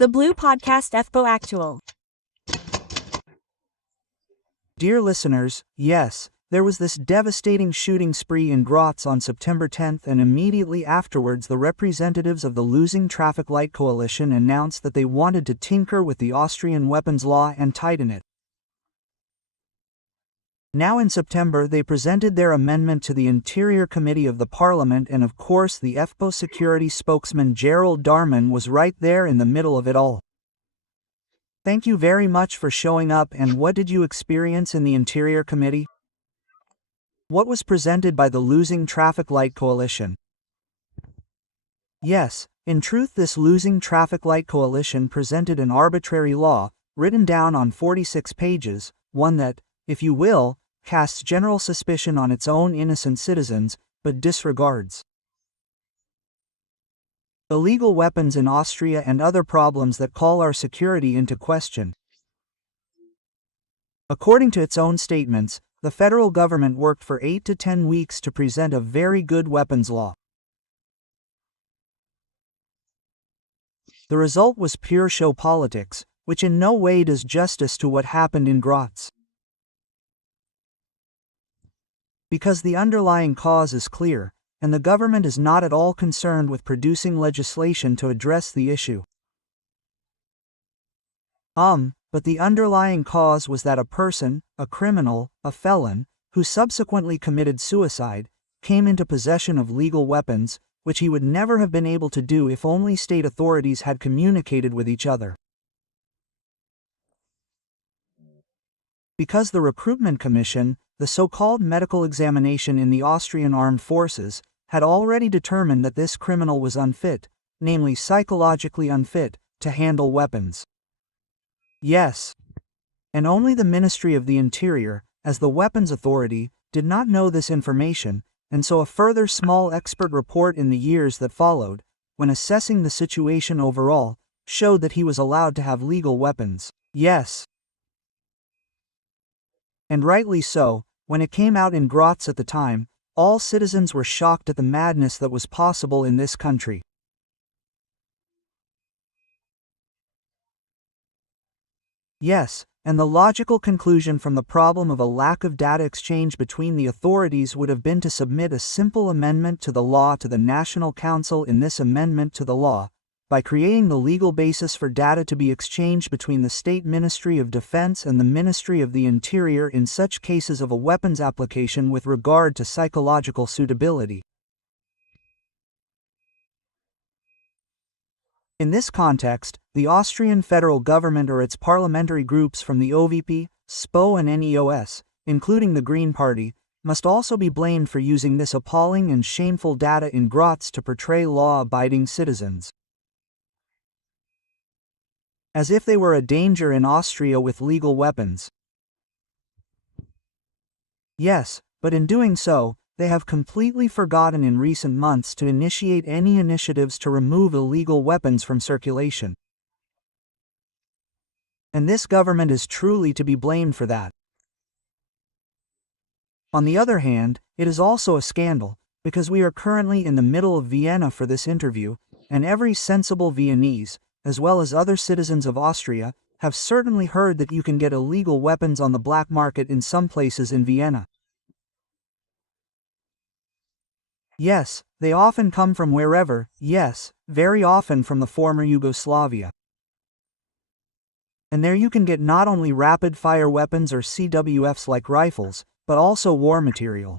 The Blue Podcast FPO Actual. Dear listeners, yes, there was this devastating shooting spree in Graz on September 10th, and immediately afterwards the representatives of the Losing Traffic Light Coalition announced that they wanted to tinker with the Austrian weapons law and tighten it. Now in September they presented their amendment to the Interior Committee of the Parliament, and of course the FPÖ security spokesman Gerald Darmann was right there in the middle of it all. Thank you very much for showing up. And what did you experience in the Interior Committee? What was presented by the Losing Traffic Light Coalition? Yes, in truth this Losing Traffic Light Coalition presented an arbitrary law, written down on 46 pages, one that, if you will, casts general suspicion on its own innocent citizens, but disregards illegal weapons in Austria and other problems that call our security into question. According to its own statements, the federal government worked for 8 to 10 weeks to present a very good weapons law. The result was pure show politics, which in no way does justice to what happened in Graz. Because the underlying cause is clear, and the government is not at all concerned with producing legislation to address the issue. But the underlying cause was that a person, a criminal, a felon, who subsequently committed suicide, came into possession of legal weapons, which he would never have been able to do if only state authorities had communicated with each other. Because the Recruitment Commission, the so-called medical examination in the Austrian armed forces, had already determined that this criminal was unfit, namely psychologically unfit, to handle weapons. Yes. And only the Ministry of the Interior, as the weapons authority, did not know this information, and so a further small expert report in the years that followed, when assessing the situation overall, showed that he was allowed to have legal weapons. Yes. And rightly so. When it came out in Graz at the time, all citizens were shocked at the madness that was possible in this country. Yes, and the logical conclusion from the problem of a lack of data exchange between the authorities would have been to submit a simple amendment to the law to the National Council. In this amendment to the law, by creating the legal basis for data to be exchanged between the State Ministry of Defense and the Ministry of the Interior in such cases of a weapons application with regard to psychological suitability. In this context, the Austrian federal government or its parliamentary groups from the OVP, SPÖ and NEOS, including the Green Party, must also be blamed for using this appalling and shameful data in Graz to portray law-abiding citizens as if they were a danger in Austria with legal weapons. Yes, but in doing so, they have completely forgotten in recent months to initiate any initiatives to remove illegal weapons from circulation. And this government is truly to be blamed for that. On the other hand, it is also a scandal, because we are currently in the middle of Vienna for this interview, and every sensible Viennese, as well as other citizens of Austria, have certainly heard that you can get illegal weapons on the black market in some places in Vienna. Yes, they often come from wherever, yes, very often from the former Yugoslavia. And there you can get not only rapid-fire weapons or CWFs like rifles, but also war material.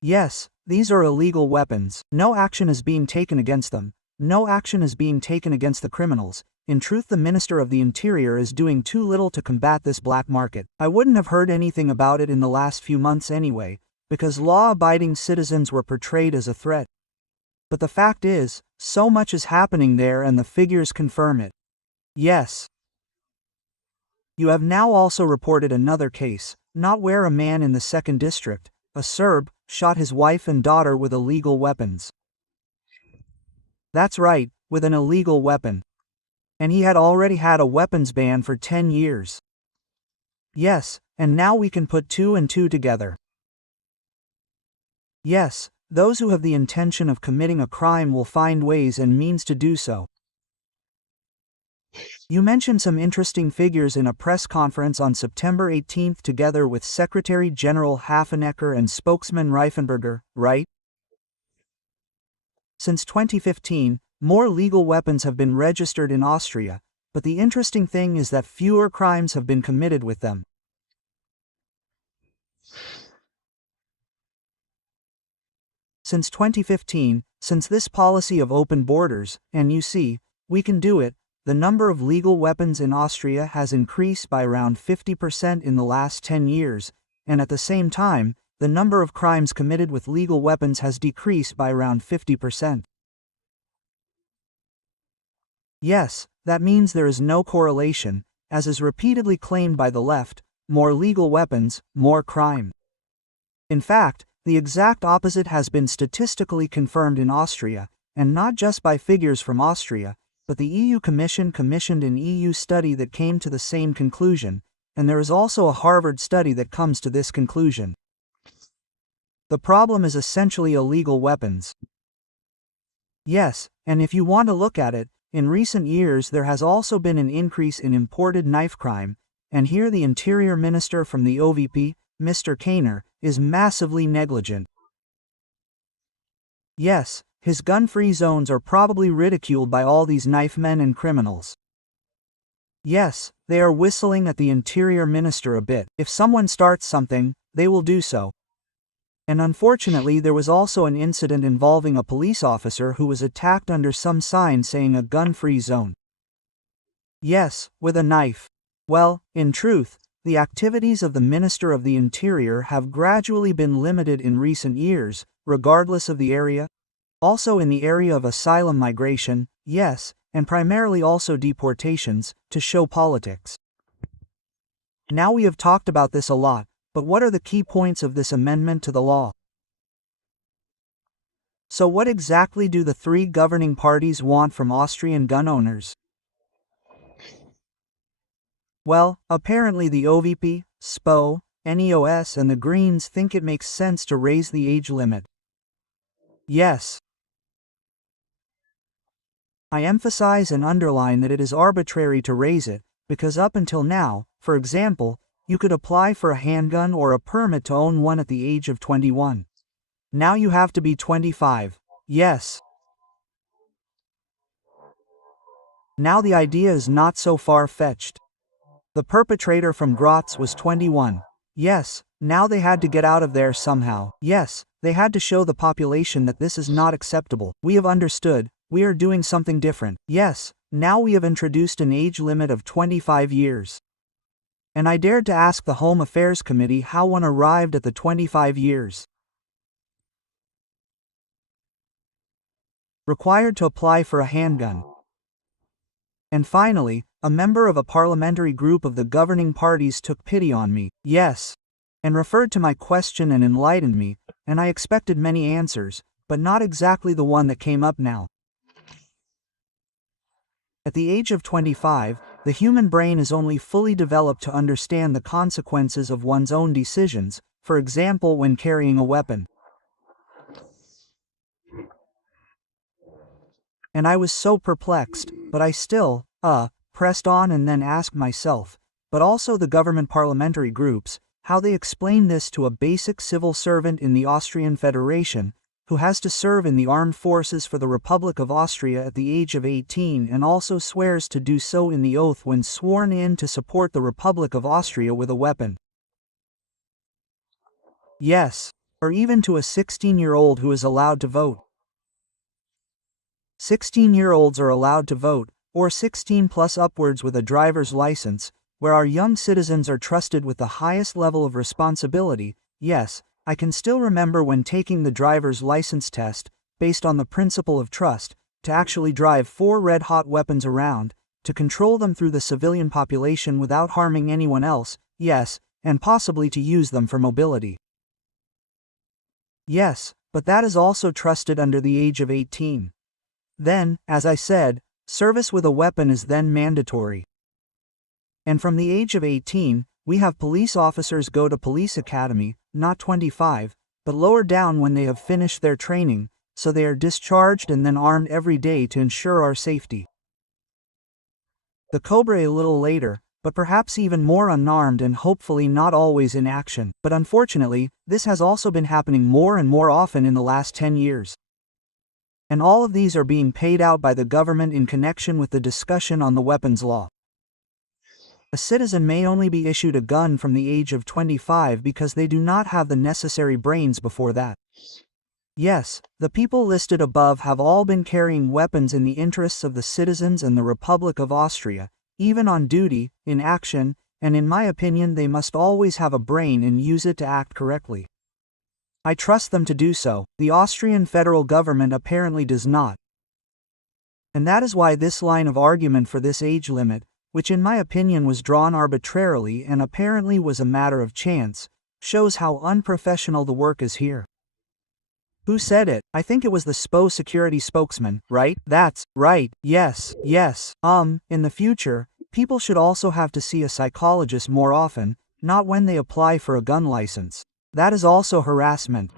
Yes, these are illegal weapons. No action is being taken against them. No action is being taken against the criminals. In truth, the Minister of the Interior is doing too little to combat this black market. I wouldn't have heard anything about it in the last few months anyway, because law-abiding citizens were portrayed as a threat. But the fact is, so much is happening there and the figures confirm it. Yes. You have now also reported another case, not where a man in the 2nd District, a Serb, shot his wife and daughter with illegal weapons. That's right, with an illegal weapon. And he had already had a weapons ban for 10 years. Yes, and now we can put 2 and 2 together. Yes, those who have the intention of committing a crime will find ways and means to do so. You mentioned some interesting figures in a press conference on September 18 together with Secretary General Hafenecker and spokesman Reifenberger, right? Since 2015, more legal weapons have been registered in Austria, but the interesting thing is that fewer crimes have been committed with them. Since 2015, since this policy of open borders, and you see, we can do it, the number of legal weapons in Austria has increased by around 50% in the last 10 years, and at the same time, the number of crimes committed with legal weapons has decreased by around 50%. Yes, that means there is no correlation, as is repeatedly claimed by the left, more legal weapons, more crime. In fact, the exact opposite has been statistically confirmed in Austria, and not just by figures from Austria, but the EU Commission commissioned an EU study that came to the same conclusion, and there is also a Harvard study that comes to this conclusion. The problem is essentially illegal weapons. Yes, and if you want to look at it, in recent years there has also been an increase in imported knife crime, and here the Interior Minister from the OVP, Mr. Kainer, is massively negligent. Yes, his gun-free zones are probably ridiculed by all these knife men and criminals. Yes, they are whistling at the Interior Minister a bit. If someone starts something, they will do so. And unfortunately there was also an incident involving a police officer who was attacked under some sign saying a gun-free zone. Yes, with a knife. Well, in truth, the activities of the Minister of the Interior have gradually been limited in recent years, regardless of the area. Also in the area of asylum migration, yes, and primarily also deportations, to show politics. Now we have talked about this a lot, but what are the key points of this amendment to the law? So what exactly do the three governing parties want from Austrian gun owners? Well, apparently the OVP, SPÖ, NEOS and the Greens think it makes sense to raise the age limit. Yes. I emphasize and underline that it is arbitrary to raise it, because up until now, for example, you could apply for a handgun or a permit to own one at the age of 21. Now you have to be 25. Yes. Now the idea is not so far-fetched. The perpetrator from Graz was 21. Yes, now they had to get out of there somehow. Yes, they had to show the population that this is not acceptable. We have understood, we are doing something different. Yes, now we have introduced an age limit of 25 years. And I dared to ask the Home Affairs Committee how one arrived at the 25 years. Required to apply for a handgun. And finally, a member of a parliamentary group of the governing parties took pity on me, yes, and referred to my question and enlightened me, and I expected many answers, but not exactly the one that came up now. At the age of 25, the human brain is only fully developed to understand the consequences of one's own decisions, for example when carrying a weapon. And I was so perplexed, but I still, pressed on and then asked myself, but also the government parliamentary groups, how they explain this to a basic civil servant in the Austrian Federation, who has to serve in the armed forces for the Republic of Austria at the age of 18 and also swears to do so in the oath when sworn in to support the Republic of Austria with a weapon. Yes, or even to a 16-year-old who is allowed to vote. 16-year-olds are allowed to vote, or 16 plus upwards with a driver's license, where our young citizens are trusted with the highest level of responsibility. Yes, I can still remember when taking the driver's license test, based on the principle of trust, to actually drive 4 red-hot weapons around, to control them through the civilian population without harming anyone else, yes, and possibly to use them for mobility. Yes, but that is also trusted under the age of 18. Then, as I said, service with a weapon is then mandatory. And from the age of 18, we have police officers go to police academy, not 25, but lower down when they have finished their training, so they are discharged and then armed every day to ensure our safety. The Cobra a little later, but perhaps even more unarmed and hopefully not always in action. But unfortunately, this has also been happening more and more often in the last 10 years. And all of these are being paid out by the government in connection with the discussion on the weapons law. A citizen may only be issued a gun from the age of 25 because they do not have the necessary brains before that. Yes, the people listed above have all been carrying weapons in the interests of the citizens and the Republic of Austria, even on duty, in action, and in my opinion they must always have a brain and use it to act correctly. I trust them to do so. The Austrian federal government apparently does not. And that is why this line of argument for this age limit, which in my opinion was drawn arbitrarily and apparently was a matter of chance, shows how unprofessional the work is here. Who said it? I think it was the SPO security spokesman, right? That's right, yes. In the future, people should also have to see a psychologist more often, not when they apply for a gun license. That is also harassment.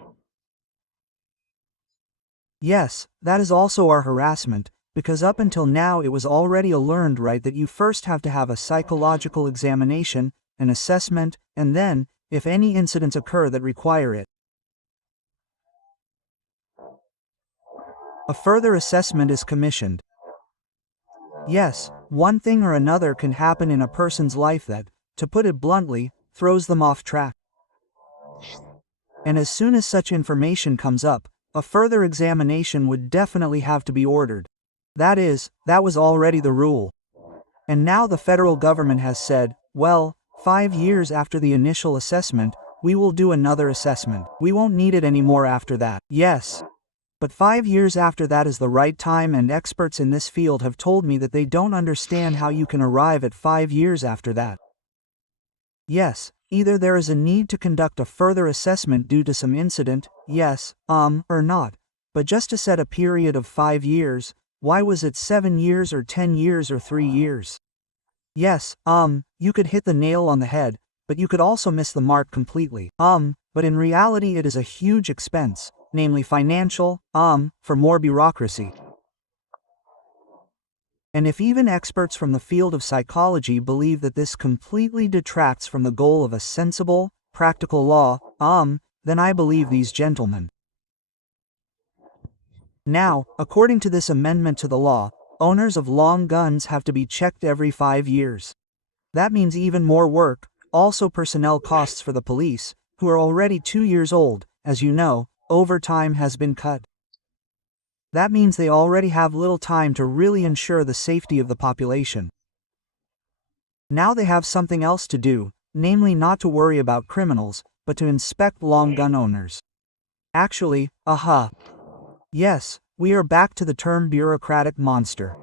Yes, that is also our harassment, because up until now it was already a learned right that you first have to have a psychological examination, an assessment, and then, if any incidents occur that require it, a further assessment is commissioned. Yes, one thing or another can happen in a person's life that, to put it bluntly, throws them off track. And as soon as such information comes up, a further examination would definitely have to be ordered. That was already the rule. And now the federal government has said, well, 5 years after the initial assessment, we will do another assessment. We won't need it anymore after that. Yes. But 5 years after that is the right time, and experts in this field have told me that they don't understand how you can arrive at 5 years after that. Yes, either there is a need to conduct a further assessment due to some incident, yes, or not. But just to set a period of 5 years, why was it 7 years or 10 years or 3 years? Yes, you could hit the nail on the head, but you could also miss the mark completely. But in reality it is a huge expense, namely financial, for more bureaucracy. And if even experts from the field of psychology believe that this completely detracts from the goal of a sensible, practical law, then I believe these gentlemen. Now, according to this amendment to the law, owners of long guns have to be checked every 5 years. That means even more work, also personnel costs for the police, who are already 2 years old. As you know, overtime has been cut. That means they already have little time to really ensure the safety of the population. Now they have something else to do, namely not to worry about criminals, but to inspect long gun owners. Actually, yes, we are back to the term bureaucratic monster.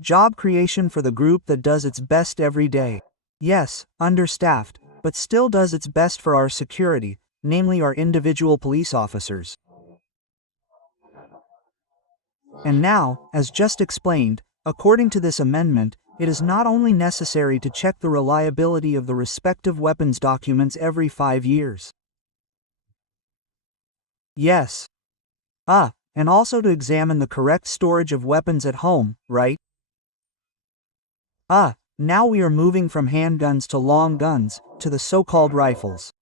Job creation for the group that does its best every day. Yes, understaffed, but still does its best for our security, namely our individual police officers. And now, as just explained, according to this amendment, it is not only necessary to check the reliability of the respective weapons documents every 5 years. Yes. And also to examine the correct storage of weapons at home, right? Now we are moving from handguns to long guns, to the so-called rifles.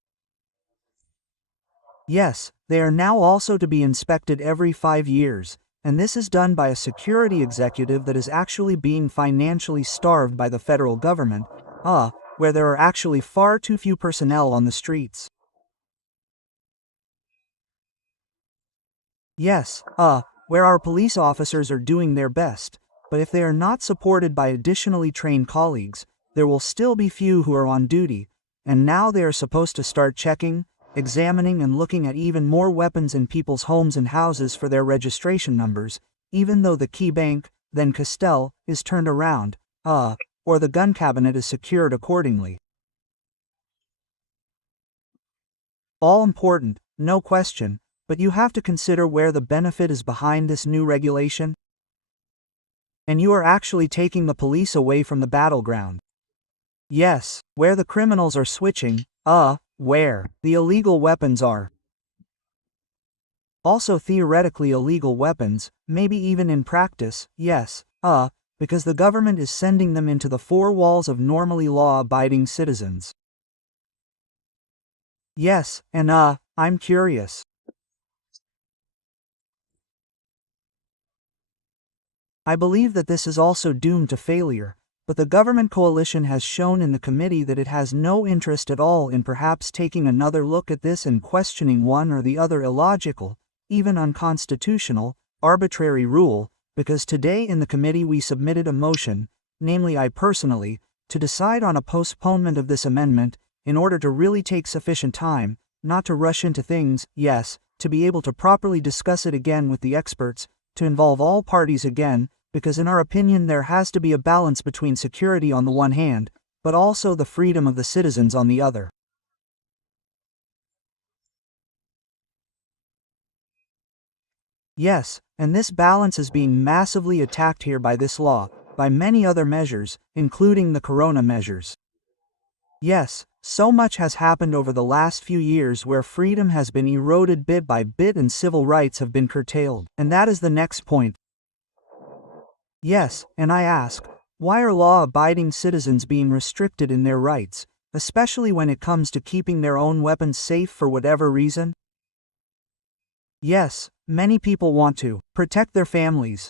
Yes, they are now also to be inspected every 5 years, and this is done by a security executive that is actually being financially starved by the federal government, where there are actually far too few personnel on the streets. Yes, where our police officers are doing their best, but if they are not supported by additionally trained colleagues, there will still be few who are on duty, and now they are supposed to start checking, examining and looking at even more weapons in people's homes and houses for their registration numbers, even though the key bank, then Castell, is turned around, or the gun cabinet is secured accordingly. All important, no question, but you have to consider where the benefit is behind this new regulation. And you are actually taking the police away from the battleground. Yes, where the criminals are switching, where the illegal weapons are. Also theoretically illegal weapons, maybe even in practice, yes, because the government is sending them into the four walls of normally law-abiding citizens. Yes, and I'm curious. I believe that this is also doomed to failure, but the government coalition has shown in the committee that it has no interest at all in perhaps taking another look at this and questioning one or the other illogical, even unconstitutional, arbitrary rule, because today in the committee we submitted a motion, namely I personally, to decide on a postponement of this amendment, in order to really take sufficient time, not to rush into things, yes, to be able to properly discuss it again with the experts, to involve all parties again, because in our opinion there has to be a balance between security on the one hand, but also the freedom of the citizens on the other. Yes, and this balance is being massively attacked here by this law, by many other measures, including the corona measures. Yes, so much has happened over the last few years where freedom has been eroded bit by bit and civil rights have been curtailed, and that is the next point. Yes, and I ask, why are law-abiding citizens being restricted in their rights, especially when it comes to keeping their own weapons safe for whatever reason? Yes, many people want to protect their families.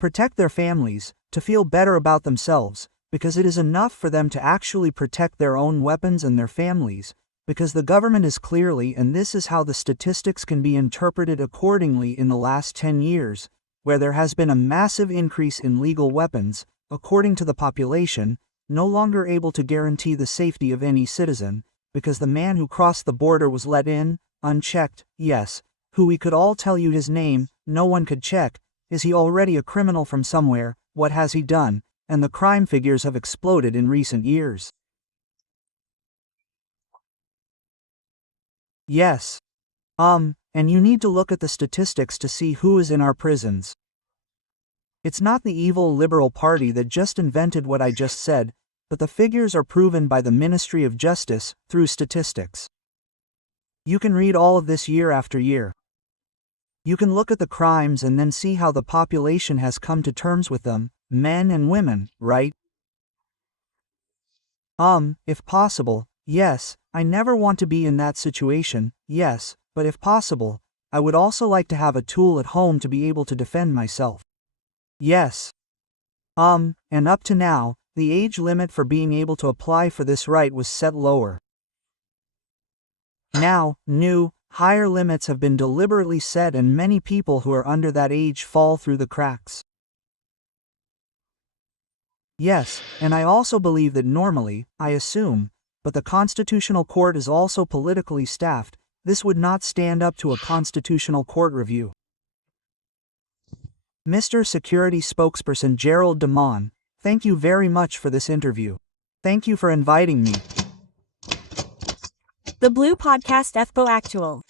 Protect their families, to feel better about themselves, because it is enough for them to actually protect their own weapons and their families, because the government is clearly, and this is how the statistics can be interpreted accordingly in the last 10 years, where there has been a massive increase in legal weapons, according to the population, no longer able to guarantee the safety of any citizen, because the man who crossed the border was let in, unchecked, yes, who we could all tell you his name, no one could check. Is he already a criminal from somewhere? What has he done? And the crime figures have exploded in recent years. Yes. And you need to look at the statistics to see who is in our prisons. It's not the evil Liberal Party that just invented what I just said, but the figures are proven by the Ministry of Justice, through statistics. You can read all of this year after year. You can look at the crimes and then see how the population has come to terms with them, men and women, right? If possible, yes, I never want to be in that situation, yes, but if possible, I would also like to have a tool at home to be able to defend myself. Yes. And up to now, the age limit for being able to apply for this right was set lower. Now, new, higher limits have been deliberately set and many people who are under that age fall through the cracks. Yes, and I also believe that normally, I assume, but the Constitutional Court is also politically staffed, this would not stand up to a Constitutional Court review. Mr. Security Spokesperson Gerald Darmann, thank you very much for this interview. Thank you for inviting me. The Blue Podcast FPÖ Actual.